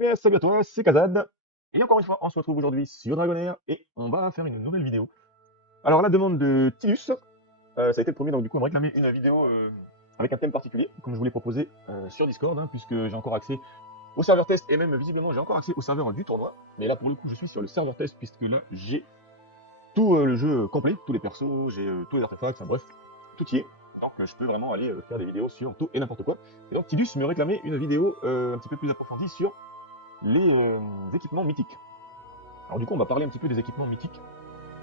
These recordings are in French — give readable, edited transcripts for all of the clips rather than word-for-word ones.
bien, salut à toi, c'est Kazad. Et encore une fois, on se retrouve aujourd'hui sur Dragonair et on va faire une nouvelle vidéo. Alors, à la demande de Tidus, ça a été le premier, donc du coup, on m'a réclamé une vidéo avec un thème particulier, comme je vous l'ai proposé sur Discord, hein, puisque j'ai encore accès au serveur test et même visiblement j'ai encore accès au serveur du tournoi. Mais là, pour le coup, je suis sur le serveur test puisque là, j'ai tout le jeu complet, tous les persos, j'ai tous les artefacts, enfin bref, tout y est. Donc, je peux vraiment aller faire des vidéos sur tout et n'importe quoi. Et donc, Tidus me réclamait une vidéo un petit peu plus approfondie sur les équipements mythiques. Alors du coup, on va parler un petit peu des équipements mythiques.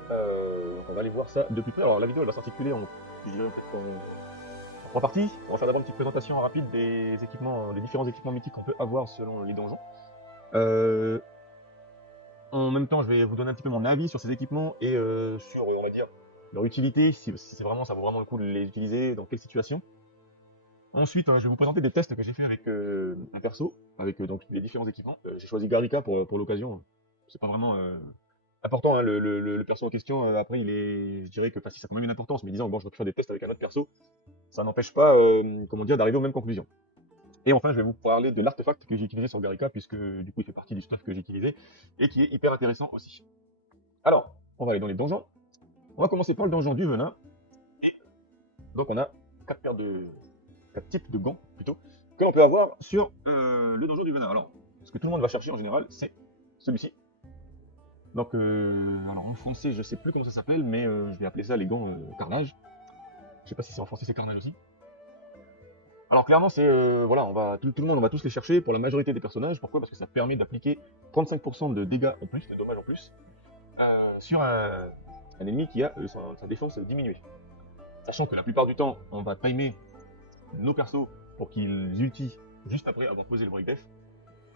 On va aller voir ça de plus près. Alors la vidéo, elle va s'articuler en, je dirais, en trois parties. On va faire d'abord une petite présentation rapide des équipements, des différents équipements mythiques qu'on peut avoir selon les donjons. En même temps, je vais vous donner un petit peu mon avis sur ces équipements et sur, on va dire, leur utilité, si c'est vraiment, ça vaut vraiment le coup de les utiliser, dans quelle situation. Ensuite, je vais vous présenter des tests que j'ai fait avec un perso, avec donc les différents équipements. J'ai choisi Garika pour l'occasion. C'est pas vraiment important, hein, le perso en question. Après, il est, je dirais que enfin, si ça a quand même une importance, mais disons bon, je vais faire des tests avec un autre perso, ça n'empêche pas, comment dire, d'arriver aux mêmes conclusions. Et enfin, je vais vous parler de l'artefact que j'ai utilisé sur Garika, puisque du coup, il fait partie du stuff que j'ai utilisé et qui est hyper intéressant aussi. Alors, on va aller dans les donjons. On va commencer par le donjon du venin. Donc, on a 4 paires de 4 types de gants plutôt que l'on peut avoir sur le donjon du venin. Alors, ce que tout le monde va chercher en général, c'est celui-ci. Donc, alors en français, je sais plus comment ça s'appelle, mais je vais appeler ça les gants carnage. Je sais pas si c'est en français c'est carnage aussi. Alors clairement, c'est voilà, tout le monde, on va tous les chercher pour la majorité des personnages. Pourquoi? Parce que ça permet d'appliquer 35% de dégâts en plus, de dommages en plus, sur un ennemi qui a sa défense diminuée. Sachant que la plupart du temps, on va timer nos persos pour qu'ils ulti juste après avoir posé le break def.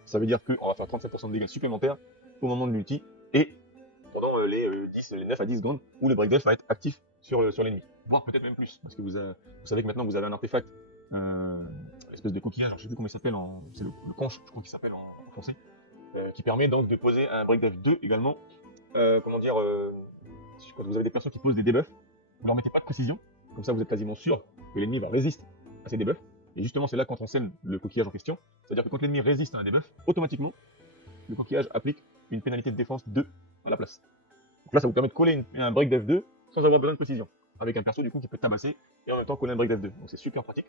Ça veut dire qu'on va faire 35% de dégâts supplémentaires au moment de l'ulti et pendant les 9 à 10 secondes où le break def va être actif sur l'ennemi. Voire peut-être même plus, parce que vous savez que maintenant vous avez un artefact, espèce de coquillage, alors je sais plus comment il s'appelle, c'est le conche, je crois qu'il s'appelle en français, qui permet donc de poser un break def 2 également. Comment dire, quand vous avez des personnes qui posent des debuffs, vous leur mettez pas de précision, comme ça vous êtes quasiment sûr que l'ennemi va résister à ces debuffs. Et justement, c'est là qu'on enseigne le coquillage en question. C'est-à-dire que quand l'ennemi résiste à un debuff, automatiquement, le coquillage applique une pénalité de défense 2 à la place. Donc là, ça vous permet de coller un break def 2 sans avoir besoin de précision. Avec un perso du coup qui peut tabasser et en même temps coller un break def 2. Donc c'est super pratique.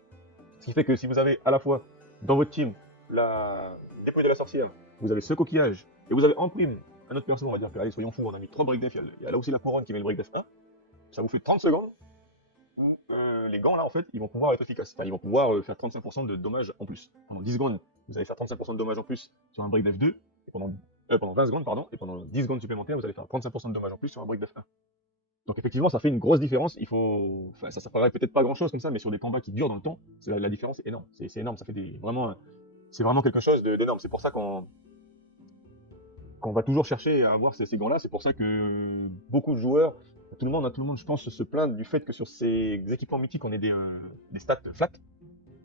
Ce qui fait que si vous avez à la fois dans votre team la dépouille de la sorcière, vous avez ce coquillage, et vous avez en prime un autre perso, on va dire que allez, soyons fous, on a mis 3 break def, il y a là aussi la couronne qui met le break def 1, ça vous fait 30 secondes où les gants là en fait ils vont pouvoir être efficaces. Enfin, ils vont pouvoir faire 35% de dommages en plus. Pendant 10 secondes, vous allez faire 35% de dommages en plus sur un break def 2, et pendant 20 secondes, pardon, et pendant 10 secondes supplémentaires, vous allez faire 35% de dommages en plus sur un break def 1. Donc effectivement, ça fait une grosse différence. Il faut, enfin, ça paraît peut-être pas grand-chose comme ça, mais sur des combats qui durent dans le temps, la différence est énorme. C'est énorme. Ça fait vraiment, c'est vraiment quelque chose d'énorme. C'est pour ça qu'on va toujours chercher à avoir ces gants-là. C'est pour ça que beaucoup de joueurs, tout le monde, je pense, se plaint du fait que sur ces équipements mythiques, on ait des stats flat.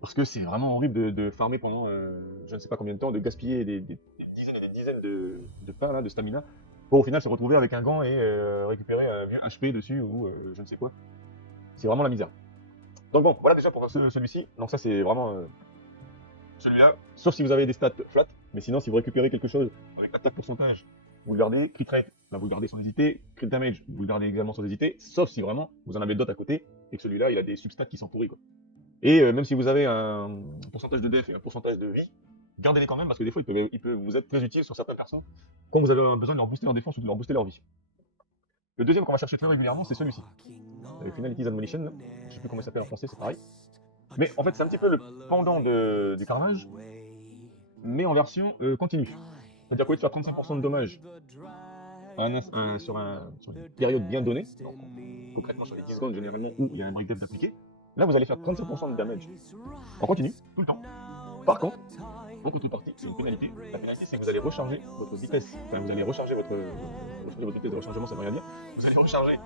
Parce que c'est vraiment horrible de farmer pendant je ne sais pas combien de temps, de gaspiller des dizaines et des dizaines de pains là, de stamina, pour au final se retrouver avec un gant et récupérer un vieux HP dessus ou je ne sais quoi. C'est vraiment la misère. Donc bon, voilà déjà pour celui-ci. Donc ça c'est vraiment celui-là, sauf si vous avez des stats flat, mais sinon si vous récupérez quelque chose avec attaque pourcentage, vous le gardez, crit rate, là vous le gardez sans hésiter, crit damage, vous le gardez également sans hésiter, sauf si vraiment vous en avez d'autres à côté et que celui-là il a des substats qui sont pourris quoi. Et même si vous avez un pourcentage de def et un pourcentage de vie, gardez-les quand même parce que des fois il peut vous être très utile sur certaines personnes quand vous avez besoin de leur booster leur défense ou de leur booster leur vie. Le deuxième qu'on va chercher très régulièrement, c'est celui-ci. Finalities Admonition, là. Je sais plus comment il s'appelle en français, c'est pareil. Mais en fait, c'est un petit peu le pendant du Carnage, mais en version continue. C'est-à-dire qu'au lieu de faire 35% de dommages sur une période bien donnée, donc concrètement sur les 10 secondes généralement où il y a un break def d'appliquer, là vous allez faire 35% de damage en continu, tout le temps. Par contre, en contrepartie, c'est une pénalité. La pénalité, c'est que vous allez recharger votre vitesse. Enfin, vous allez recharger votre vitesse de rechargement, ça veut rien dire. Vous allez recharger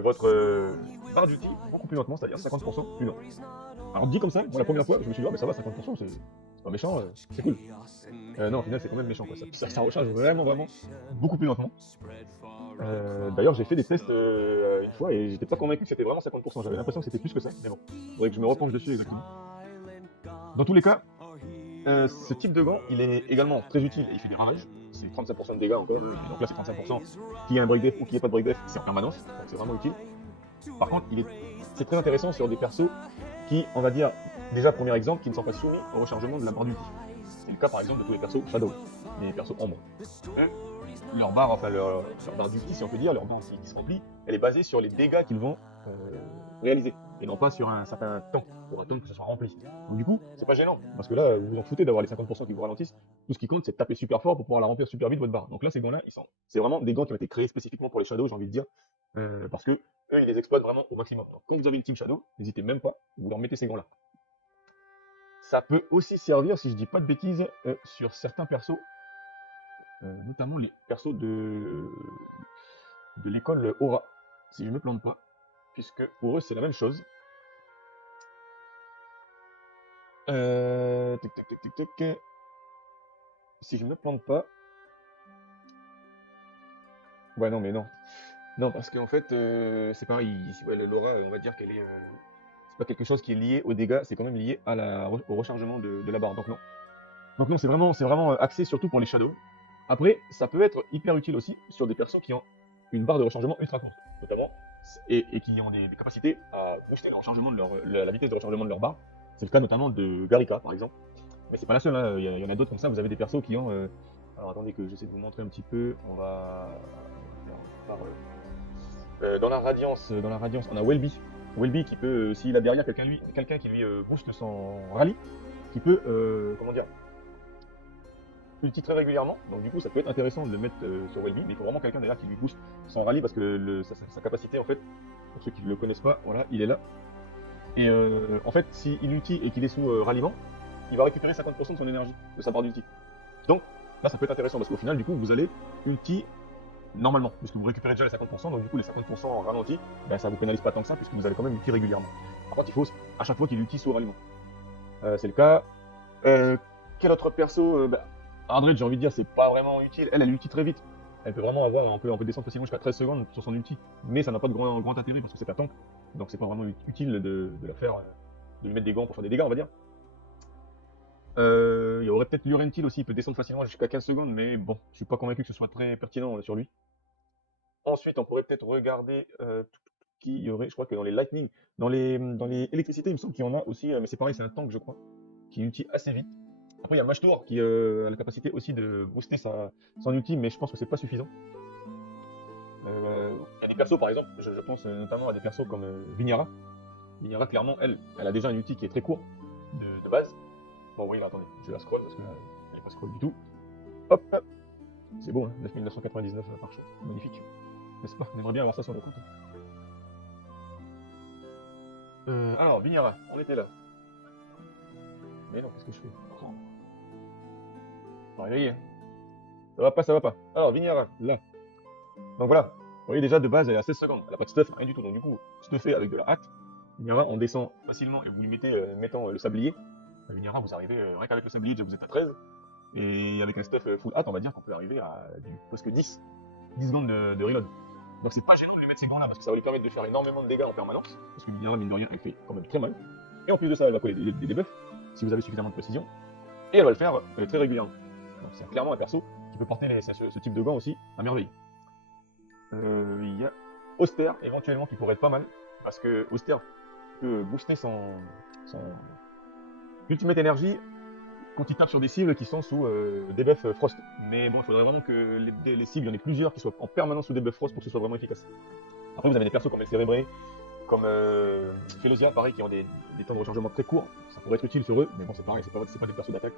votre barre d'outil beaucoup plus lentement, c'est-à-dire 50% plus lent. Alors, dit comme ça, moi, la première fois, je me suis dit, ah, mais ça va, 50%, c'est pas méchant, c'est cool. Non, au final, c'est quand même méchant, quoi. Ça recharge vraiment, vraiment beaucoup plus lentement. D'ailleurs, j'ai fait des tests une fois et j'étais pas convaincu que c'était vraiment 50%. J'avais l'impression que c'était plus que ça, mais bon, faudrait que je me repenche dessus exactement. Dans tous les cas, Ce type de gant, il est également très utile et il fait des ravages. C'est 35% de dégâts encore. Donc là, c'est 35%. Qu'il y ait un break def ou qu'il n'y ait pas de break def, c'est en permanence. Donc c'est vraiment utile. Par contre, c'est très intéressant sur des persos qui, on va dire, déjà, premier exemple, qui ne sont pas soumis au rechargement de la barre d'ulti. C'est le cas par exemple de tous les persos Shadow, les persos ombre. Leur barre, enfin leur barre d'ulti, si on peut dire, leur barre qui se remplit, elle est basée sur les dégâts qu'ils vont réaliser, et non pas sur un certain temps, pour attendre que ça soit rempli. Donc du coup, c'est pas gênant, parce que là, vous vous en foutez d'avoir les 50% qui vous ralentissent, tout ce qui compte, c'est de taper super fort pour pouvoir la remplir super vite, votre barre. Donc là, ces gants-là, c'est vraiment des gants qui ont été créés spécifiquement pour les Shadows, j'ai envie de dire, parce que eux, ils les exploitent vraiment au maximum. Donc quand vous avez une team Shadow, n'hésitez même pas, vous leur mettez ces gants-là. Ça peut aussi servir, si je dis pas de bêtises, sur certains persos, notamment les persos de l'école Aura, si je ne me plante pas, puisque pour eux c'est la même chose. Tic, tic, tic, tic, tic. Si je ne me plante pas. Ouais, non, mais non. Non, parce qu'en fait, c'est pareil. Ouais, Laura, on va dire qu'elle est. C'est pas quelque chose qui est lié aux dégâts, c'est quand même lié à au rechargement de la barre. Donc non. Donc non, c'est vraiment axé surtout pour les shadows. Après, ça peut être hyper utile aussi sur des persos qui ont une barre de rechargement ultra courte, notamment, et qui ont des capacités à booster le rechargement de la vitesse de rechargement de leur barre. C'est le cas notamment de Garika, par exemple. Mais c'est pas la seule, hein. Il y en a d'autres comme ça. Vous avez des persos qui ont. Alors attendez que j'essaie de vous montrer un petit peu. On va faire par, dans la radiance, on a Welby. Welby qui peut, s'il a derrière quelqu'un qui lui booste son rallye, qui peut, comment dire, ulti très régulièrement. Donc du coup, ça peut être intéressant de le mettre sur Welby, mais il faut vraiment quelqu'un derrière qui lui booste son rallye parce que sa capacité, en fait, pour ceux qui ne le connaissent pas, voilà, il est là. Et en fait, s'il ulti et qu'il est sous ralliement, il va récupérer 50% de son énergie, de sa barre d'ulti. Donc là, ça peut être intéressant parce qu'au final, du coup, vous allez ulti normalement, puisque vous récupérez déjà les 50%, donc du coup, les 50% en ralenti, ben, ça vous pénalise pas tant que ça, puisque vous allez quand même ulti régulièrement. Par contre, il faut à chaque fois qu'il ulti sous ralliement. C'est le cas. Quel autre perso ben, Ardred, j'ai envie de dire, c'est pas vraiment utile. Elle ulti très vite. Elle peut vraiment avoir, on peut descendre facilement jusqu'à 13 secondes sur son ulti. Mais ça n'a pas de grand intérêt parce que c'est un tank. Donc c'est pas vraiment utile de la faire, de lui mettre des gants pour faire des dégâts, on va dire. Il y aurait peut-être Lurentil aussi, il peut descendre facilement jusqu'à 15 secondes, mais bon, je suis pas convaincu que ce soit très pertinent sur lui. Ensuite, on pourrait peut-être regarder qui y aurait, je crois que dans les Lightning, dans les électricités, il me semble qu'il y en a aussi, mais c'est pareil, c'est un tank, je crois, qui ulti assez vite. Après, il y a Mashtour qui a la capacité aussi de booster son ulti, mais je pense que c'est pas suffisant. Il y a des persos, par exemple, je pense notamment à des persos comme Vignara. Vignara, clairement, elle a déjà un ulti qui est très court de base. Bon, oui, là, attendez, je la scroll parce qu'elle n'est pas scroll du tout. Hop, c'est beau, hein, 9999 par show. Magnifique. N'est-ce pas? On aimerait bien avoir ça sur le compte. Alors, Vignara, on était là. Mais non, qu'est-ce que je fais? Oh. Réveillé. Ça va pas, ça va pas. Alors, Vignara, là. Donc voilà. Vous voyez déjà, de base, elle est à 16 secondes. Elle a pas de stuff, rien du tout. Donc du coup, stuffé avec de la hâte. Vignara, on descend facilement et vous lui mettez, mettons le sablier. Vignara, vous arrivez, rien qu'avec le sablier, déjà vous êtes à 13. Et avec un stuff full hâte, on va dire qu'on peut arriver à presque 10 secondes de reload. Donc c'est pas gênant de lui mettre ces gants là parce que ça va lui permettre de faire énormément de dégâts en permanence. Parce que Vignara, mine de rien, elle fait quand même très mal. Et en plus de ça, elle va coller des debuffs, si vous avez suffisamment de précision. Et elle va le faire très régulièrement. Donc c'est clairement un perso qui peut porter ce type de gants aussi à merveille. Il y a Auster éventuellement qui pourrait être pas mal. Parce que Auster peut booster son Ultimate Energy quand il tape sur des cibles qui sont sous debuff Frost. Mais bon, il faudrait vraiment que les cibles, il y en ait plusieurs qui soient en permanence sous debuff Frost pour que ce soit vraiment efficace. Après, vous avez des persos comme les Cérébrés, comme Philosia, pareil, qui ont des temps de rechargement très courts. Ça pourrait être utile sur eux, mais bon, c'est pareil, c'est pas des persos d'attaque.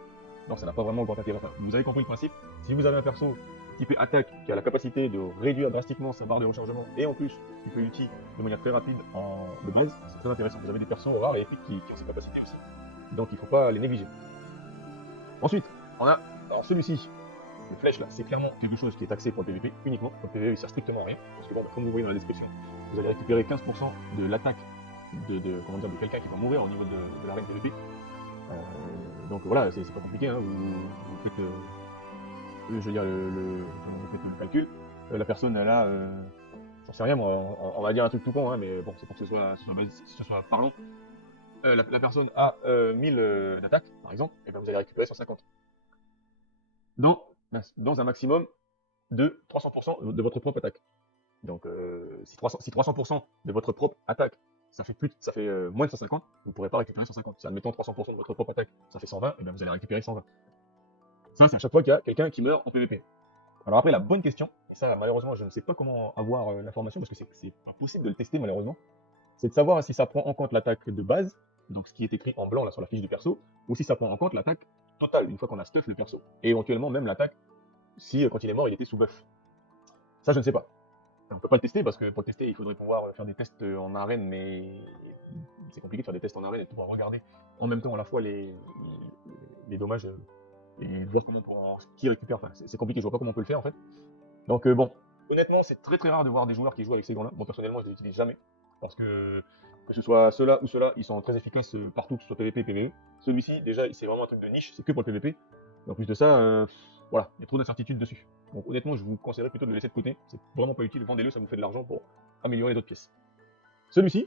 Donc ça n'a pas vraiment grand intérêt. Enfin, vous avez compris le principe. Si vous avez un perso typé attaque qui a la capacité de réduire drastiquement sa barre de rechargement et en plus qui peut ulti de manière très rapide de base, c'est très intéressant. Vous avez des persos rares et épiques qui ont ces capacités aussi. Donc il ne faut pas les négliger. Ensuite, on a alors celui-ci, le flèche là, c'est clairement quelque chose qui est axé pour le PVP uniquement. Pour le PVP, il sert strictement à rien. Parce que bon, comme vous voyez dans la description, vous allez récupérer 15% de l'attaque de quelqu'un qui va mourir au niveau de l'arène PVP. Donc voilà, c'est pas compliqué, hein. Vous faites, je veux dire, vous faites le calcul. La personne, elle a, j'en sais rien, moi, on va dire un truc tout con, hein, mais bon, c'est pour que ce soit parlant. la personne a 1000 d'attaque, par exemple, et ben vous allez récupérer 150. Dans un maximum de 300% de votre propre attaque. Donc, si 300% de votre propre attaque, ça fait moins de 150, vous ne pourrez pas récupérer 150. Si admettons 300% de votre propre attaque, ça fait 120, et bien vous allez récupérer 120. Ça, c'est à chaque fois qu'il y a quelqu'un qui meurt en PvP. Alors après, la bonne question, et ça, malheureusement, je ne sais pas comment avoir l'information, parce que c'est impossible de le tester, malheureusement, c'est de savoir si ça prend en compte l'attaque de base, donc ce qui est écrit en blanc là sur la fiche du perso, ou si ça prend en compte l'attaque totale, une fois qu'on a stuff le perso. Et éventuellement même l'attaque, si quand il est mort, il était sous buff. Ça, je ne sais pas. On ne peut pas le tester parce que pour le tester, il faudrait pouvoir faire des tests en arène, mais c'est compliqué de faire des tests en arène et de pouvoir regarder en même temps à la fois les dommages et voir comment qui récupère. Enfin, c'est compliqué, je vois pas comment on peut le faire en fait. Donc bon, honnêtement, c'est très très rare de voir des joueurs qui jouent avec ces gants-là. Moi personnellement, je les utilise jamais parce que ce soit ceux-là ou ceux-là, ils sont très efficaces partout, que ce soit PvP, PvE. Celui-ci, déjà, c'est vraiment un truc de niche, c'est que pour le PvP. Et en plus de ça, voilà, il y a trop d'incertitudes dessus. Donc honnêtement, je vous conseillerais plutôt de le laisser de côté. C'est vraiment pas utile. Vendez-le, ça vous fait de l'argent pour améliorer les autres pièces. Celui-ci,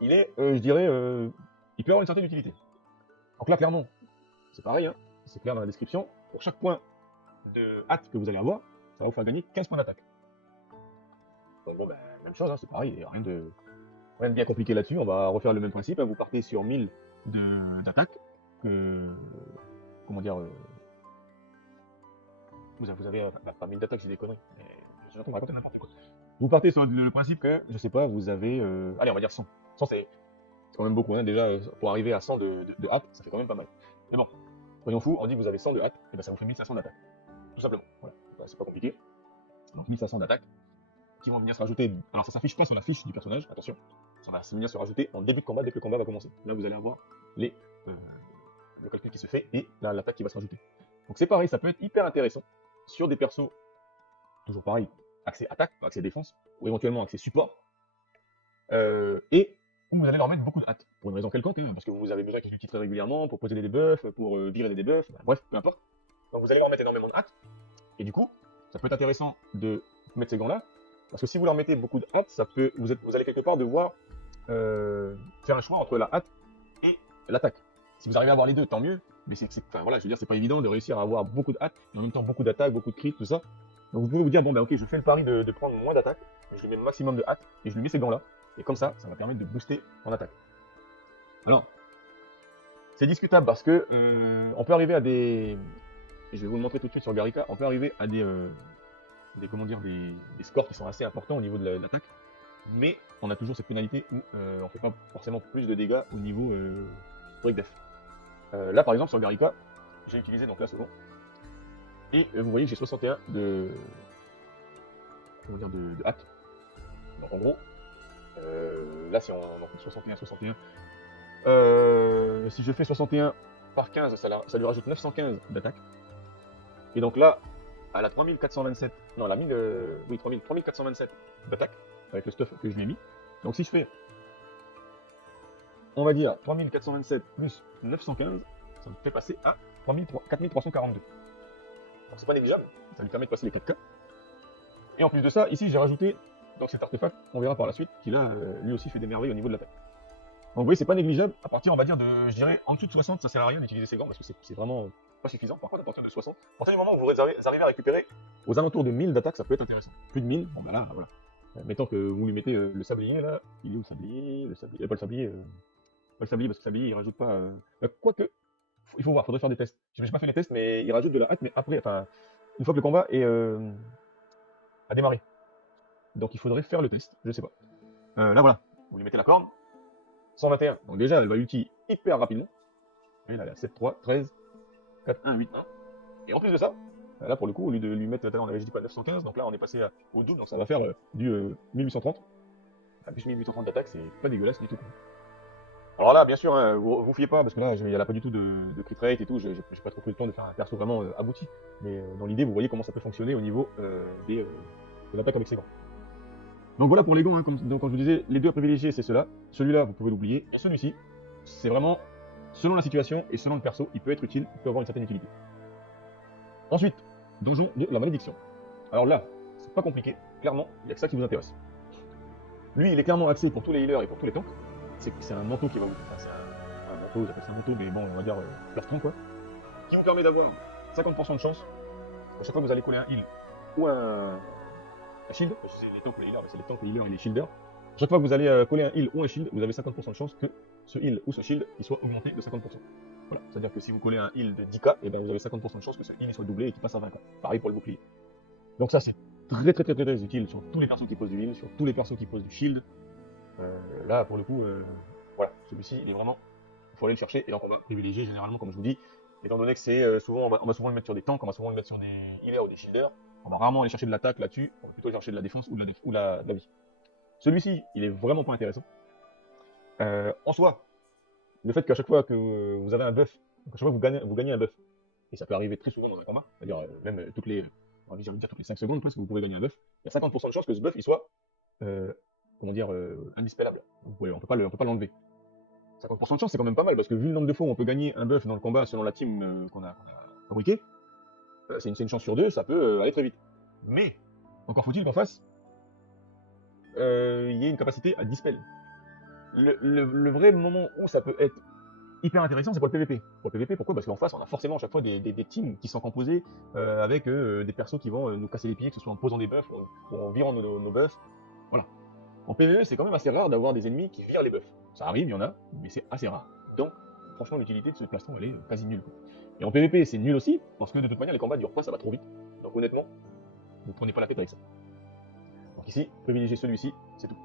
il est, je dirais, il peut avoir une certaine utilité. Donc là, clairement, c'est pareil, hein, c'est clair dans la description. Pour chaque point de hâte que vous allez avoir, ça va vous faire gagner 15 points d'attaque. Donc bon, ben, même chose, hein, c'est pareil, il n'y a rien de bien compliqué là-dessus. On va refaire le même principe. Hein, vous partez sur 1000 d'attaque. Comment dire vous avez pas 1000 d'attaque, c'est des conneries. Je suis en train de raconter n'importe quoi. Vous partez sur le principe que, je sais pas, vous avez. Allez, on va dire 100. 100, c'est quand même beaucoup. Hein, déjà, pour arriver à 100 de hâte, ça fait quand même pas mal. Mais bon, soyons fous, on dit que vous avez 100 de hâte, et ben ça vous fait 1500 d'attaque. Tout simplement. Voilà. C'est pas compliqué. Donc 1500 d'attaque qui vont venir se rajouter. Alors ça s'affiche pas sur la fiche du personnage, attention. Ça va venir se rajouter en début de combat dès que le combat va commencer. Là, vous allez avoir le calcul qui se fait et l'attaque qui va se rajouter. Donc c'est pareil, ça peut être hyper intéressant sur des persos, toujours pareil, accès attaque, pas accès défense, ou éventuellement accès support, et où vous allez leur mettre beaucoup de hâte, pour une raison quelconque, hein, parce que vous avez besoin qu'ils utilisent très régulièrement, pour poser des debuffs, pour virer des debuffs, bref, peu importe. Donc vous allez leur mettre énormément de hâte, et du coup, ça peut être intéressant de mettre ces gants-là, parce que si vous leur mettez beaucoup de hâte, vous allez quelque part devoir faire un choix entre la hâte et l'attaque. Si vous arrivez à avoir les deux, tant mieux, mais voilà, je veux dire, c'est pas évident de réussir à avoir beaucoup de hâte, et en même temps beaucoup d'attaque, beaucoup de crit, tout ça. Donc vous pouvez vous dire, bon ben ok, je fais le pari de prendre moins d'attaque, mais je lui mets le maximum de hâte, et je lui mets ces gants-là, et comme ça va permettre de booster mon attaque. Alors, c'est discutable parce que on peut arriver à des... Et je vais vous le montrer tout de suite sur Garika, on peut arriver à des scores qui sont assez importants au niveau de l'attaque, mais on a toujours cette pénalité où on fait pas forcément plus de dégâts au niveau break def. Là par exemple sur Garika, j'ai utilisé, donc là c'est bon, et vous voyez que j'ai 61 de hâte. Donc en gros, là si on en fait 61, si je fais 61 par 15, ça lui rajoute 915 d'attaque. Et donc là, à la 3427, non, la 3427 d'attaque, avec le stuff que je lui ai mis. Donc si je fais, on va dire 3427 plus 915, ça me fait passer à 4342. Donc c'est pas négligeable, ça lui permet de passer les 4K. Et en plus de ça, ici j'ai rajouté, dans cet artefact, on verra par la suite, qu'il a lui aussi fait des merveilles au niveau de l'attaque. Donc vous voyez, c'est pas négligeable. À partir, on va dire, je dirais, en dessous de 60, ça sert à rien d'utiliser ces gants, parce que c'est vraiment pas suffisant. Par contre, à partir de 60, à partir du moment où vous arrivez à récupérer aux alentours de 1000 d'attaque, ça peut être intéressant. Plus de 1000, bon ben là, voilà. Mettons que vous lui mettez le sablier, là, il est où le sablier? Pas le sablier, parce que le sablier, il rajoute pas... quoique, il faut voir, faudrait faire des tests. J'ai pas fait les tests, mais il rajoute de la hâte, mais après, enfin, une fois que le combat a démarré. Donc il faudrait faire le test, je sais pas. Là, voilà, vous lui mettez la corne, 121, donc déjà, elle va ulti hyper rapidement. Et là, elle a 7, 3, 13, 4, 1, 8, 1. Et en plus de ça, là pour le coup, au lieu de lui mettre, on avait dit quoi, 915, donc là on est passé au double, donc ça va faire du 1830. Plus 1830 d'attaque, c'est pas dégueulasse du tout. Alors là, bien sûr, hein, vous fiez pas, parce que là, il n'y a pas du tout de crit rate et tout, j'ai pas trop pris le temps de faire un perso vraiment abouti. Mais dans l'idée, vous voyez comment ça peut fonctionner au niveau de l'attaque avec ses gants. Donc voilà pour les gants, hein, comme je vous disais, les deux à privilégier, c'est ceux-là. Celui-là, vous pouvez l'oublier. Et celui-ci, c'est vraiment, selon la situation et selon le perso, il peut être utile, il peut avoir une certaine utilité. Ensuite, donjon de la malédiction. Alors là, c'est pas compliqué, clairement, il n'y a que ça qui vous intéresse. Lui, il est clairement axé pour tous les healers et pour tous les tanks. c'est un manteau qui va vous. Enfin, c'est un manteau, j'appelle ça un manteau, mais bon, on va dire plastron quoi. Qui vous permet d'avoir 50% de chance. À chaque fois que vous allez coller un heal ou un shield, je sais les tanks, les healers, c'est les tanks, les healers et les shielders. À chaque fois que vous allez coller un heal ou un shield, vous avez 50% de chance que ce heal ou ce shield il soit augmenté de 50%. Voilà, c'est-à-dire que si vous collez un heal de 10k, et ben vous avez 50% de chance que ce heal soit doublé et qu'il passe à 20k. Pareil pour le bouclier. Donc ça c'est très utile sur tous les persos qui posent du heal, sur tous les persos qui posent du shield. Là pour le coup, voilà, celui-ci il est vraiment, il faut aller le chercher et donc on va privilégier généralement comme je vous dis, étant donné que c'est souvent, on va souvent le mettre sur des tanks, on va souvent le mettre sur des healers ou des shielders, on va rarement aller chercher de l'attaque là-dessus, on va plutôt aller chercher de la défense ou de la vie. Celui-ci il est vraiment pas intéressant. En soi, le fait qu'à chaque fois que vous avez un buff, donc à chaque fois que vous gagnez un buff, et ça peut arriver très souvent dans un combat, c'est-à-dire même toutes les, on va dire toutes les 5 secondes presque, vous pouvez gagner un buff, il y a 50% de chances que ce buff il soit, comment dire, indispellable. On peut pas l'enlever. 50% de chance c'est quand même pas mal, parce que vu le nombre de fois où on peut gagner un buff dans le combat selon la team qu'on a fabriqué, c'est une chance sur deux, ça peut aller très vite. Mais, encore faut-il qu'en face, il y ait une capacité à dispel. Le vrai moment où ça peut être hyper intéressant, c'est pour le PVP. Pour le PVP, pourquoi? Parce qu'en face, on a forcément à chaque fois des teams qui sont composés avec des persos qui vont nous casser les pieds, que ce soit en posant des buffs ou en virant nos buffs. Voilà. En PVE, c'est quand même assez rare d'avoir des ennemis qui virent les buffs. Ça arrive, il y en a, mais c'est assez rare. Donc, franchement, l'utilité de ce plastron, elle est quasi nulle. Et en PVP, c'est nul aussi, parce que de toute manière, les combats durent pas, ça va trop vite. Donc honnêtement, ne prenez pas la tête avec ça. Donc ici, privilégiez celui-ci, c'est tout.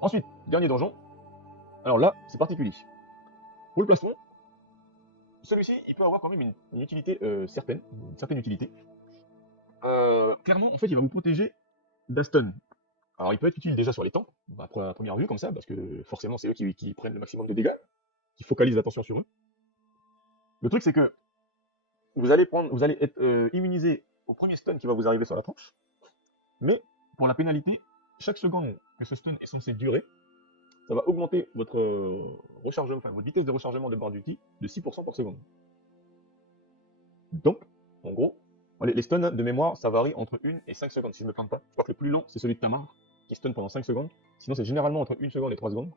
Ensuite, dernier donjon. Alors là, c'est particulier. Pour le plastron, celui-ci, il peut avoir quand même une utilité certaine, une certaine utilité. Clairement, en fait, il va vous protéger d'un stun. Alors, il peut être utile déjà sur les tanks, à première vue, comme ça, parce que forcément, c'est eux qui prennent le maximum de dégâts, qui focalisent l'attention sur eux. Le truc, c'est que vous allez être immunisé au premier stun qui va vous arriver sur la tranche, mais pour la pénalité, chaque seconde que ce stun est censé durer, ça va augmenter votre rechargement, enfin votre vitesse de rechargement de barre d'ulti de 6% par seconde. Donc, en gros, les stuns de mémoire, ça varie entre 1 et 5 secondes, si je ne me plante pas. Je crois que le plus long, c'est celui de Tamar, qui stun pendant 5 secondes. Sinon, c'est généralement entre 1 seconde et 3 secondes.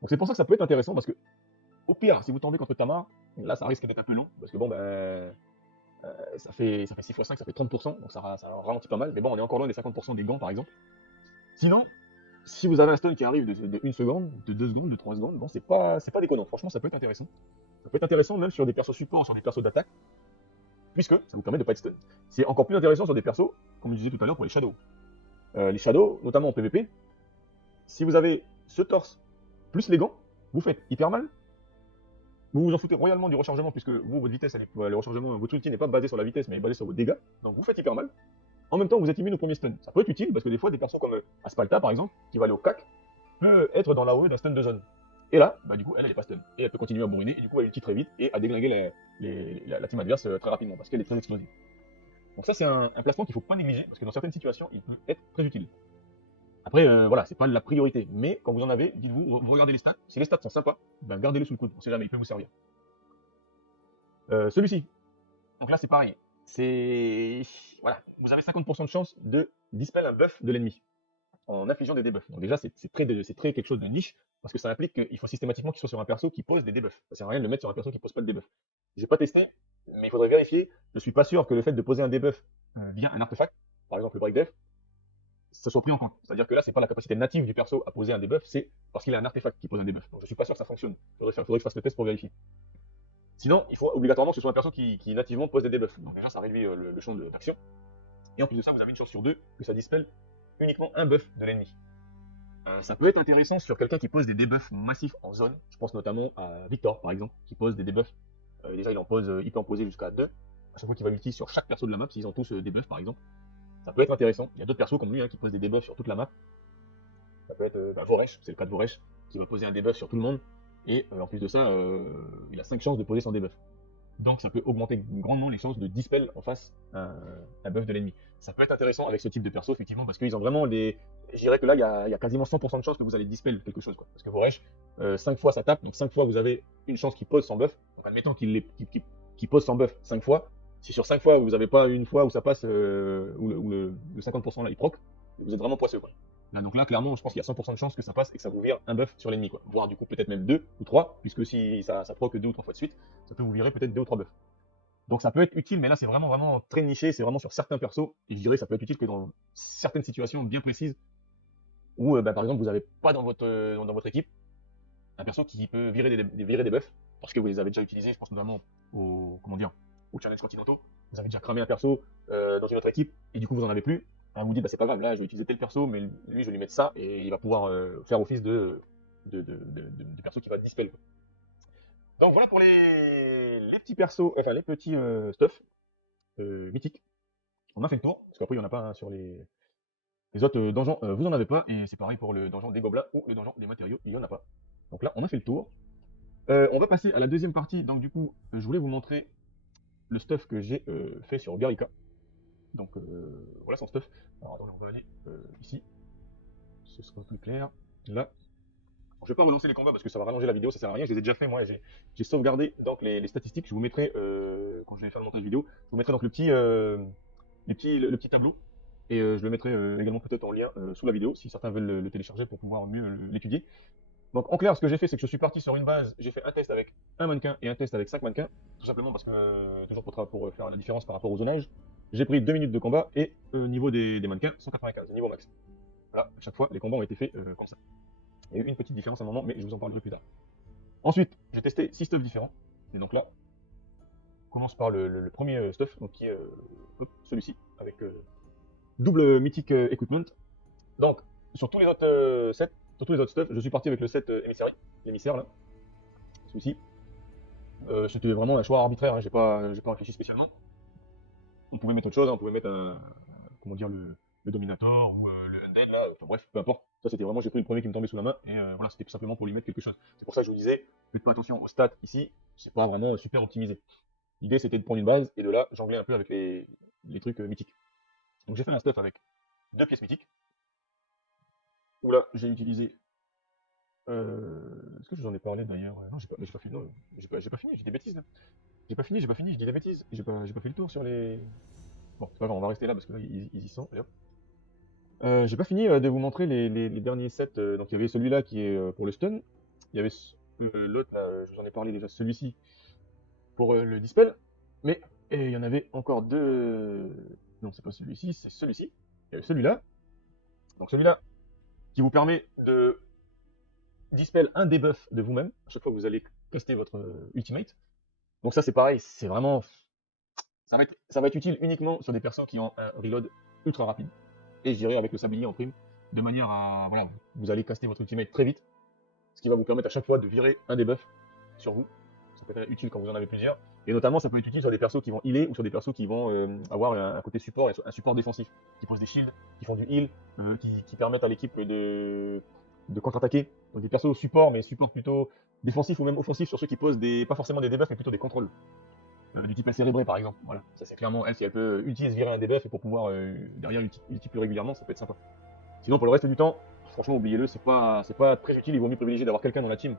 Donc c'est pour ça que ça peut être intéressant, parce que, au pire, si vous tombez contre Tamar, là, ça risque d'être un peu long, parce que bon, ça fait 6 x 5, ça fait 30%, donc ça ralentit pas mal. Mais bon, on est encore loin des 50% des gants, par exemple. Sinon, si vous avez un stun qui arrive de 1 seconde, de 2 secondes, de 3 secondes, bon, c'est pas déconnant. Franchement, ça peut être intéressant. Ça peut être intéressant même sur des persos support, sur des persos d'attaque, puisque ça vous permet de ne pas être stun. C'est encore plus intéressant sur des persos, comme je disais tout à l'heure, pour les shadows. Les shadows, notamment en PvP, si vous avez ce torse plus les gants, vous faites hyper mal. Vous vous en foutez royalement du rechargement, puisque vous, votre vitesse, le rechargement, votre ulti n'est pas basé sur la vitesse, mais basé sur vos dégâts. Donc vous faites hyper mal. En même temps, vous êtes immune au premier stun. Ça peut être utile, parce que des fois, des persos comme Asphalta, par exemple, qui va aller au cac, peut être dans la rue d'un stun de zone. Et là, bah, du coup, elle est pas stun. Et elle peut continuer à bourriner, et du coup, elle ulti très vite, et à déglinguer la team adverse très rapidement, parce qu'elle est très explosive. Donc ça, c'est un placement qu'il ne faut pas négliger, parce que dans certaines situations, il peut être très utile. Après, voilà, c'est pas la priorité, mais quand vous en avez, dites-vous, vous regardez les stats, si les stats sont sympas, ben gardez-le sous le coude, on sait jamais, il peut vous servir. Celui-ci, donc là c'est pareil, voilà, vous avez 50% de chance de dispel un buff de l'ennemi, en infligeant des debuffs. Donc déjà, c'est très quelque chose de niche, parce que ça implique qu'il faut systématiquement qu'il soit sur un perso qui pose des debuffs. Ça sert à rien de le mettre sur un perso qui pose pas de debuff. J'ai pas testé, mais il faudrait vérifier. Je suis pas sûr que le fait de poser un debuff via un artefact, par exemple le break def, ça soit pris en compte. C'est-à-dire que là, c'est pas la capacité native du perso à poser un debuff, c'est parce qu'il a un artefact qui pose un debuff. Donc je suis pas sûr que ça fonctionne. Faudrait que je fasse le test pour vérifier. Sinon, il faut obligatoirement que ce soit un perso qui nativement pose des debuffs. Donc déjà, ça réduit le champ d'action. Et en plus de ça, vous avez une chance sur deux que ça dispelle uniquement un buff de l'ennemi. Ça peut être intéressant sur quelqu'un qui pose des debuffs massifs en zone. Je pense notamment à Victor, par exemple, qui pose des debuffs. Déjà, il peut en poser jusqu'à 2. À chaque fois qu'il va ulti sur chaque perso de la map, s'ils ont tous des buffs, par exemple. Ça peut être intéressant. Il y a d'autres persos comme lui qui posent des debuffs sur toute la map. Ça peut être Voresh, c'est le cas de Voresh, qui va poser un debuff sur tout le monde. Et en plus de ça, il a 5 chances de poser son debuff. Donc ça peut augmenter grandement les chances de dispel en face un buff de l'ennemi. Ça peut être intéressant avec ce type de perso, effectivement, parce qu'ils ont vraiment des. Je dirais que là, il y a quasiment 100% de chances que vous allez dispel quelque chose. Quoi. Parce que Voresh, 5 fois ça tape, donc 5 fois vous avez une chance qu'il pose sans buff. Donc admettons qu'il pose sans buff 5 fois. Si sur 5 fois vous n'avez pas une fois où ça passe, où le 50% là il proc, vous êtes vraiment poisseux. Quoi. Là, donc là, clairement, je pense qu'il y a 100% de chances que ça passe et que ça vous vire un buff sur l'ennemi, quoi. Voire du coup, peut-être même 2 ou 3, puisque si ça proc 2 ou 3 fois de suite, ça peut vous virer peut-être 2 ou 3 buffs. Donc ça peut être utile, mais là, c'est vraiment très niché, c'est vraiment sur certains persos, et je dirais que ça peut être utile que dans certaines situations bien précises, où, par exemple, vous n'avez pas dans votre équipe un perso qui peut virer des buffs, parce que vous les avez déjà utilisés, je pense notamment comment dire, aux challenge continentaux. Vous avez déjà cramé un perso dans une autre équipe, et du coup vous en avez plus. Alors, vous dites, bah, c'est pas grave, là je vais utiliser tel perso, mais lui je vais lui mettre ça, et il va pouvoir faire office de perso qui va dispel. Donc voilà pour les petits persos, enfin les petits stuff mythiques. On a fait le tour, parce qu'après il n'y en a pas hein, sur les autres donjons, vous en avez pas, et c'est pareil pour le donjon des gobelins ou le donjon des matériaux, il n'y en a pas. Donc là, on a fait le tour. On va passer à la deuxième partie. Donc du coup, je voulais vous montrer le stuff que j'ai fait sur Garika. Donc voilà son stuff. Alors attendez, on va aller ici. Ce sera plus clair. Là. Je vais pas relancer les combats parce que ça va rallonger la vidéo, ça sert à rien. Je les ai déjà fait moi. J'ai sauvegardé donc les statistiques. Je vous mettrai quand je vais faire le montage vidéo, je vous mettrai donc le petit tableau. Et je le mettrai également peut-être en lien sous la vidéo si certains veulent le télécharger pour pouvoir mieux l'étudier. Donc en clair, ce que j'ai fait, c'est que je suis parti sur une base, j'ai fait un test avec un mannequin et un test avec 5 mannequins, tout simplement parce que, toujours pour faire la différence par rapport au zonage, j'ai pris 2 minutes de combat et niveau des mannequins, 195, niveau max. Voilà, à chaque fois, les combats ont été faits comme ça. Il y a eu une petite différence à un moment, mais je vous en parlerai plus tard. Ensuite, j'ai testé 6 stuffs différents, et donc là, on commence par le premier stuff, donc qui est celui-ci, avec double mythic equipment. Donc, sur tous les autres sets, sur tous les autres stuff, je suis parti avec le set l'émissaire là, celui-ci. C'était vraiment un choix arbitraire, hein, j'ai pas réfléchi spécialement. On pouvait mettre autre chose, hein, on pouvait mettre comment dire, le Dominator ou le Undead là, enfin bref, peu importe. Ça c'était vraiment, j'ai pris le premier qui me tombait sous la main et voilà, c'était tout simplement pour lui mettre quelque chose. C'est pour ça que je vous disais, faites pas attention aux stats ici, c'est pas vraiment super optimisé. L'idée c'était de prendre une base et de là jongler un peu avec les trucs mythiques. Donc j'ai fait un stuff avec 2 pièces mythiques, où là j'ai utilisé est-ce que je vous en ai parlé d'ailleurs? Non, j'ai pas fini, non, j'ai pas fini, j'ai des bêtises là. J'ai pas fini, je dis des bêtises. J'ai pas fait le tour sur les. Bon, c'est pas grave, on va rester là parce que là, ils y sont. Allez, hop. J'ai pas fini de vous montrer les derniers sets. Donc il y avait celui-là qui est pour le stun. Il y avait l'autre là, je vous en ai parlé déjà, celui-ci pour le dispel. Mais il y en avait encore deux. Non, c'est pas celui-ci, c'est celui-ci. Il y avait celui-là. Donc celui-là qui vous permet de dispel un debuff de vous-même à chaque fois que vous allez caster votre ultimate. Donc ça c'est pareil, c'est vraiment ça va être utile uniquement sur des persos qui ont un reload ultra rapide. Et je dirais avec le sablier en prime, de manière à voilà, vous allez caster votre ultimate très vite, ce qui va vous permettre à chaque fois de virer un debuff sur vous. Ça peut être utile quand vous en avez plusieurs. Et notamment ça peut être utile sur des persos qui vont healer ou sur des persos qui vont avoir un côté support, un support défensif, qui posent des shields, qui font du heal, qui permettent à l'équipe de contre-attaquer. Donc des persos support, mais support plutôt défensif ou même offensif sur ceux qui posent pas forcément des debuffs, mais plutôt des contrôles. Du type cérébré par exemple. Voilà, ça c'est clairement elle, si elle peut utiliser virer un debuff et pour pouvoir derrière ulti plus régulièrement, ça peut être sympa. Sinon pour le reste du temps, franchement oubliez-le, c'est pas très utile, il vaut mieux privilégier d'avoir quelqu'un dans la team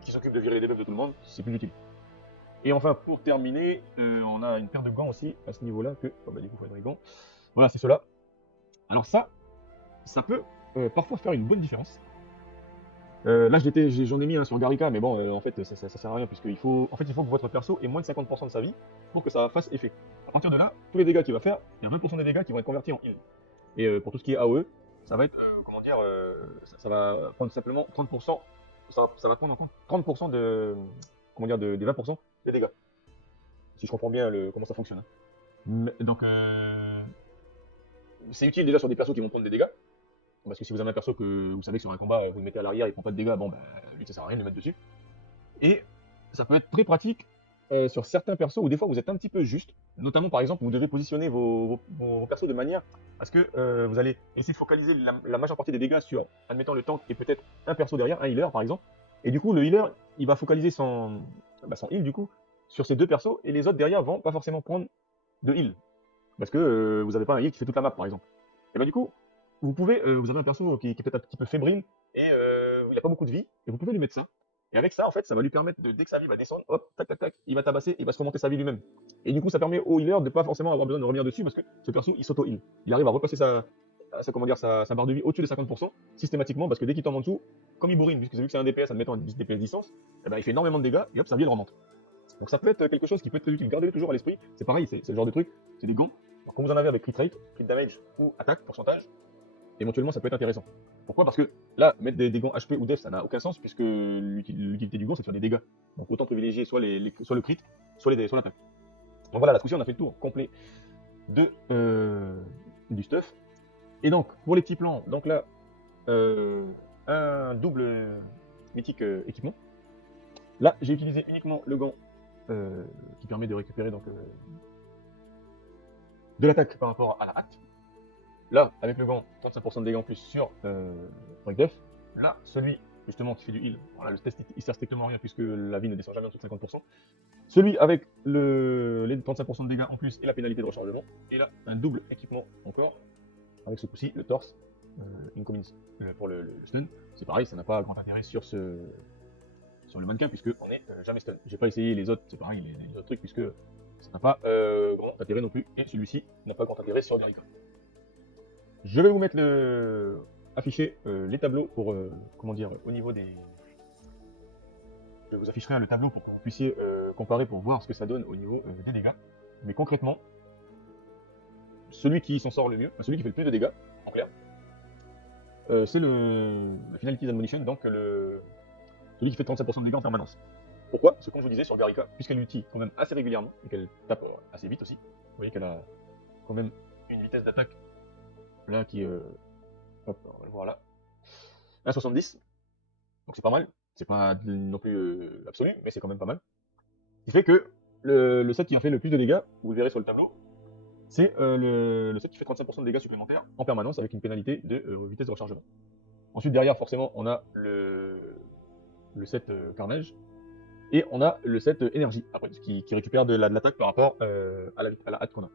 qui s'occupe de virer les debuffs de tout le monde, c'est plus utile. Et enfin pour terminer, on a une paire de gants aussi à ce niveau-là que. Oh bah du coup il faut être les gants. Voilà, c'est cela. Alors ça peut parfois faire une bonne différence. Là j'en ai mis un sur Garika, mais bon en fait ça sert à rien puisqu'il faut que votre perso ait moins de 50% de sa vie pour que ça fasse effet. À partir de là, tous les dégâts qu'il va faire, il y a 20% des dégâts qui vont être convertis en heal. Et pour tout ce qui est AOE, ça va être comment dire, ça va prendre simplement 30%, ça va prendre en compte 30% comment dire des 20% des dégâts. Si je comprends bien comment ça fonctionne. Hein. Donc c'est utile déjà sur des persos qui vont prendre des dégâts. Parce que si vous avez un perso que vous savez que sur un combat vous le mettez à l'arrière, il prend pas de dégâts, bon bah lui ça sert à rien de le mettre dessus. Et ça peut être très pratique sur certains persos où des fois vous êtes un petit peu juste. Notamment par exemple vous devez positionner vos persos de manière à ce que vous allez essayer de focaliser la majeure partie des dégâts sur, admettons, le tank et peut-être un perso derrière, un healer par exemple. Et du coup le healer il va focaliser son heal du coup sur ces deux persos et les autres derrière vont pas forcément prendre de heal. Parce que vous n'avez pas un heal qui fait toute la map par exemple. Et bah du coup vous avez un perso qui est peut-être un petit peu fébrile et il n'a pas beaucoup de vie, et vous pouvez lui mettre ça. Et avec ça, en fait, ça va lui permettre dès que sa vie va descendre, hop, tac, tac, tac, il va tabasser, il va se remonter sa vie lui-même. Et du coup, ça permet au healer de pas forcément avoir besoin de revenir dessus parce que ce perso, il s'auto-heal. Il arrive à repasser comment dire, sa barre de vie au-dessus des 50%, systématiquement, parce que dès qu'il tombe en dessous, comme il bourrine, puisque vu que c'est un DPS, admettons 10 DPS distance, eh ben, il fait énormément de dégâts, et hop, sa vie elle remonte. Donc ça peut être quelque chose qui peut être utile, gardez-le toujours à l'esprit, c'est pareil, c'est le genre de truc, c'est des gants. Alors, quand vous en avez avec crit rate, crit damage ou attaque, pourcentage, éventuellement ça peut être intéressant. Pourquoi? Parce que là, mettre des gants HP ou def, ça n'a aucun sens, puisque l'utilité du gant c'est de faire des dégâts. Donc autant privilégier soit, soit le crit, soit l'attaque. Donc voilà, la souci, on a fait le tour complet du stuff. Et donc, pour les petits plans, donc là, un double mythique équipement. Là, j'ai utilisé uniquement le gant qui permet de récupérer donc, de l'attaque par rapport à la hâte. Là, avec le gant, 35% de dégâts en plus sur Break Def. Là, celui justement qui fait du heal, voilà, le test il sert strictement à rien puisque la vie ne descend jamais en dessous de 50%. Celui avec les 35% de dégâts en plus et la pénalité de rechargement. Et là, un double équipement encore, avec ce coup-ci, le torse, incoming pour le stun. C'est pareil, ça n'a pas grand intérêt sur le mannequin puisque on est jamais stun. J'ai pas essayé les autres, c'est pareil, les autres trucs puisque ça n'a pas grand intérêt non plus. Et celui-ci n'a pas grand intérêt sur Garika. Je vais vous mettre afficher les tableaux pour, comment dire, au niveau des... Je vous afficherai le tableau pour que vous puissiez comparer pour voir ce que ça donne au niveau des dégâts. Mais concrètement, celui qui s'en sort le mieux, celui qui fait le plus de dégâts, en clair, c'est la Finality's Admonition, donc celui qui fait 37% de dégâts en permanence. Pourquoi? Parce que comme je vous disais sur Garika, puisqu'elle l'utilise quand même assez régulièrement et qu'elle tape assez vite aussi, vous voyez qu'elle a quand même une vitesse d'attaque là qui hop, on va le voir là, 1,70, donc c'est pas mal, c'est pas non plus absolu, mais c'est quand même pas mal. Ce qui fait que le set qui a fait le plus de dégâts, vous le verrez sur le tableau, c'est le set qui fait 35% de dégâts supplémentaires en permanence avec une pénalité de vitesse de rechargement. Ensuite derrière forcément on a le set Carnage, et on a le set énergie, après, qui récupère de l'attaque par rapport à la hâte qu'on a.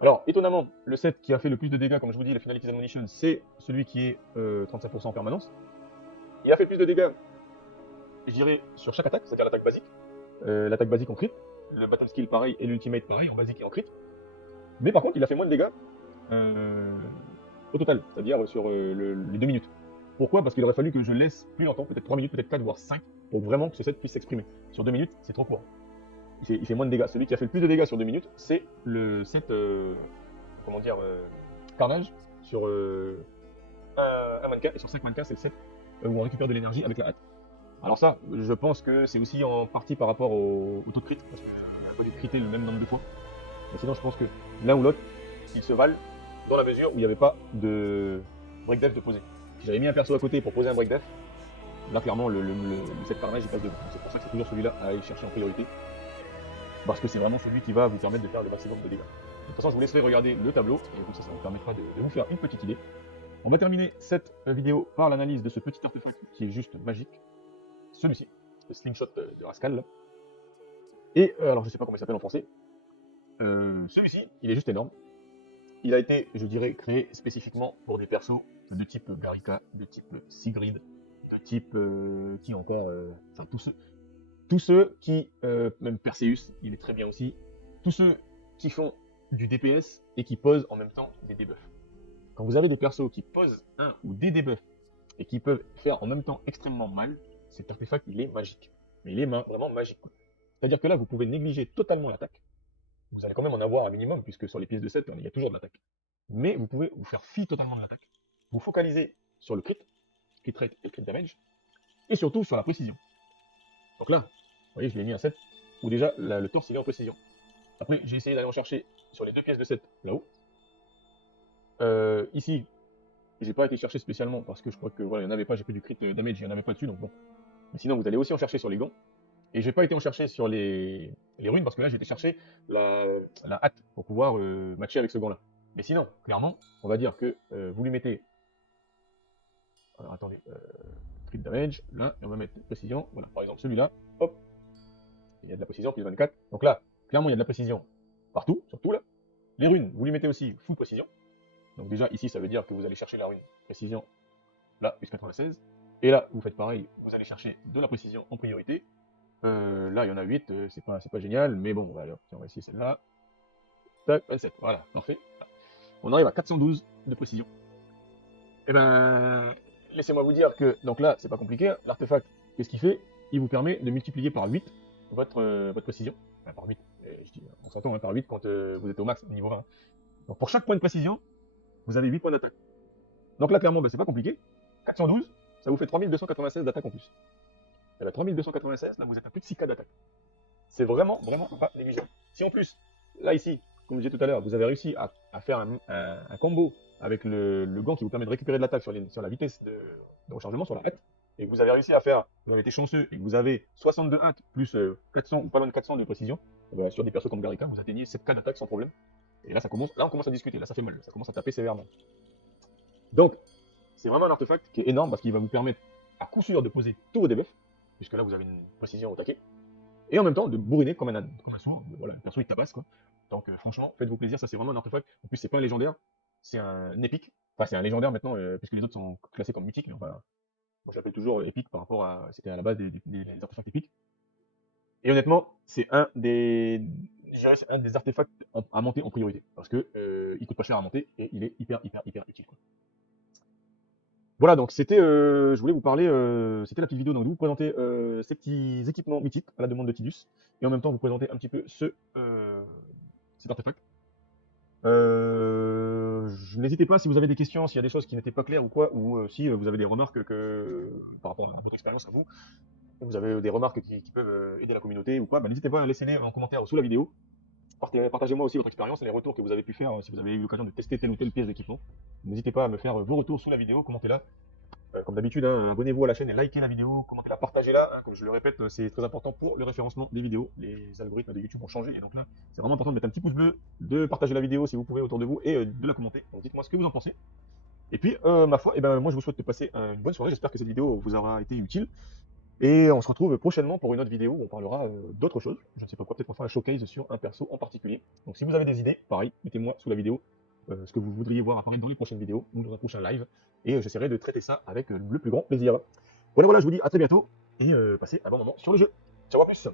Alors, étonnamment, le set qui a fait le plus de dégâts, comme je vous dis, la Finality's Admonition, c'est celui qui est 35% en permanence. Il a fait plus de dégâts, je dirais, sur chaque attaque, c'est-à-dire l'attaque basique en crit, le battle skill pareil, et l'ultimate pareil, en basique et en crit. Mais par contre, il a fait moins de dégâts au total, c'est-à-dire sur les 2 minutes. Pourquoi? Parce qu'il aurait fallu que je laisse plus longtemps, peut-être 3 minutes, peut-être 4, voire 5, pour vraiment que ce set puisse s'exprimer. Sur 2 minutes, c'est trop court. Il fait moins de dégâts. Celui qui a fait le plus de dégâts sur 2 minutes, c'est le set, comment dire, Carnage, sur un mannequin, et sur 5 mannequins, c'est le set où on récupère de l'énergie avec la hâte. Alors ça, je pense que c'est aussi en partie par rapport au taux de crit, parce que j'ai pas dû criter le même nombre de fois. Mais sinon, je pense que l'un ou l'autre, ils se valent dans la mesure où il n'y avait pas de break def de poser. Si j'avais mis un perso à côté pour poser un break def, là clairement le set Carnage il passe devant. C'est pour ça que c'est toujours celui-là à aller chercher en priorité. Parce que c'est vraiment celui qui va vous permettre de faire le maximum de dégâts. De toute façon, je vous laisserai regarder le tableau, et comme ça vous permettra de vous faire une petite idée. On va terminer cette vidéo par l'analyse de ce petit artefact qui est juste magique. Celui-ci, le slingshot de Rascal. Et alors je sais pas comment il s'appelle en français. Celui-ci, il est juste énorme. Il a été, je dirais, créé spécifiquement pour des persos de type Garika, de type Sigrid, de type qui encore, enfin tous ceux qui, même Perseus, il est très bien aussi, tous ceux qui font du DPS et qui posent en même temps des debuffs. Quand vous avez des persos qui posent un ou des debuffs et qui peuvent faire en même temps extrêmement mal, cet artefact il est magique. Mais il est vraiment magique. C'est-à-dire que là, vous pouvez négliger totalement l'attaque. Vous allez quand même en avoir un minimum, puisque sur les pièces de 7, il y a toujours de l'attaque. Mais vous pouvez vous faire fi totalement de l'attaque. Vous focaliser sur le crit rate et le crit damage, et surtout sur la précision. Donc là, vous voyez, je l'ai mis à 7, où déjà le torse il est en précision. Après, j'ai essayé d'aller en chercher sur les 2 pièces de 7 là-haut. Ici, j'ai pas été chercher spécialement parce que je crois que voilà, il n'y en avait pas, j'ai pris du crit damage, il n'y en avait pas dessus, donc bon. Mais sinon, vous allez aussi en chercher sur les gants. Et j'ai pas été en chercher sur les runes parce que là, j'ai été chercher la hâte pour pouvoir matcher avec ce gant-là. Mais sinon, clairement, on va dire que vous lui mettez. Alors attendez, crit damage, là, et on va mettre précision. Voilà, par exemple, celui-là, hop, il y a de la précision, plus 24. Donc là, clairement, il y a de la précision partout, surtout là. Les runes, vous lui mettez aussi full précision. Donc déjà, ici, ça veut dire que vous allez chercher la rune précision, là, plus 96. Et là, vous faites pareil, vous allez chercher de la précision en priorité. Là, il y en a 8, c'est pas génial, mais bon, alors, on va essayer celle-là. Tac, 27, voilà, parfait. On arrive à 412 de précision. Eh ben, laissez-moi vous dire que, donc là, c'est pas compliqué, hein. L'artefact, qu'est-ce qu'il fait? Il vous permet de multiplier par 8 votre précision. Enfin, par 8, je dis, on s'entend, hein, par 8 quand vous êtes au max, niveau 20. Donc pour chaque point de précision, vous avez 8 points d'attaque. Donc là, clairement, ben, c'est pas compliqué. 412, ça vous fait 3296 d'attaque en plus. Et ben, 3296, là, vous êtes à plus de 6K d'attaque. C'est vraiment, vraiment pas négligeable. Si en plus, là, ici, comme je disais tout à l'heure, vous avez réussi à faire un combo avec le gant qui vous permet de récupérer de l'attaque sur la vitesse de rechargement, sur la hâte, et que vous avez réussi à faire, vous avez été chanceux, et que vous avez 62 hâte plus 400 ou pas loin de 400 de précision, et ben, sur des persos comme Garika, vous atteignez 7K d'attaque sans problème. Et là, on commence à discuter, là, ça fait mal, ça commence à taper sévèrement. Donc, c'est vraiment un artefact qui est énorme parce qu'il va vous permettre à coup sûr de poser tous vos debuffs, puisque là, vous avez une précision au taquet, et en même temps de bourriner comme un sourd. Voilà, le perso il tabasse quoi. Donc franchement, faites-vous plaisir, ça c'est vraiment un artefact. En plus, c'est pas un légendaire, c'est un épique. Enfin, c'est un légendaire maintenant, parce que les autres sont classés comme mythiques, mais enfin, moi je l'appelle toujours épique par rapport à. C'était à la base des artefacts épiques. Et honnêtement, je dirais, c'est un des artefacts à monter en priorité. Parce que il coûte pas cher à monter et il est hyper, hyper, hyper utile, quoi. Voilà, donc je voulais vous parler, c'était la petite vidéo, donc de vous présenter ces petits équipements mythiques à la demande de Tidus, et en même temps vous présenter un petit peu cet artefact. N'hésitez pas si vous avez des questions, s'il y a des choses qui n'étaient pas claires ou quoi, ou si vous avez des remarques par rapport à votre expérience à vous, vous avez des remarques qui peuvent aider la communauté ou quoi, bah, n'hésitez pas à laisser en commentaire sous la vidéo. Partagez-moi aussi votre expérience et les retours que vous avez pu faire si vous avez eu l'occasion de tester telle ou telle pièce d'équipement. N'hésitez pas à me faire vos retours sous la vidéo, commentez-la. Comme d'habitude, hein, abonnez-vous à la chaîne et likez la vidéo, commentez-la, partagez-la. Hein, comme je le répète, c'est très important pour le référencement des vidéos. Les algorithmes de YouTube ont changé et donc là, c'est vraiment important de mettre un petit pouce bleu, de partager la vidéo si vous pouvez autour de vous et de la commenter. Donc dites-moi ce que vous en pensez. Et puis, ma foi, moi je vous souhaite de passer une bonne soirée. J'espère que cette vidéo vous aura été utile. Et on se retrouve prochainement pour une autre vidéo où on parlera d'autres choses. Je ne sais pas quoi, peut-être on fera un showcase sur un perso en particulier. Donc si vous avez des idées, pareil, mettez-moi sous la vidéo ce que vous voudriez voir apparaître dans les prochaines vidéos ou dans un prochain live. Et j'essaierai de traiter ça avec le plus grand plaisir. Voilà, je vous dis à très bientôt et passez un bon moment sur le jeu. Ciao, à plus!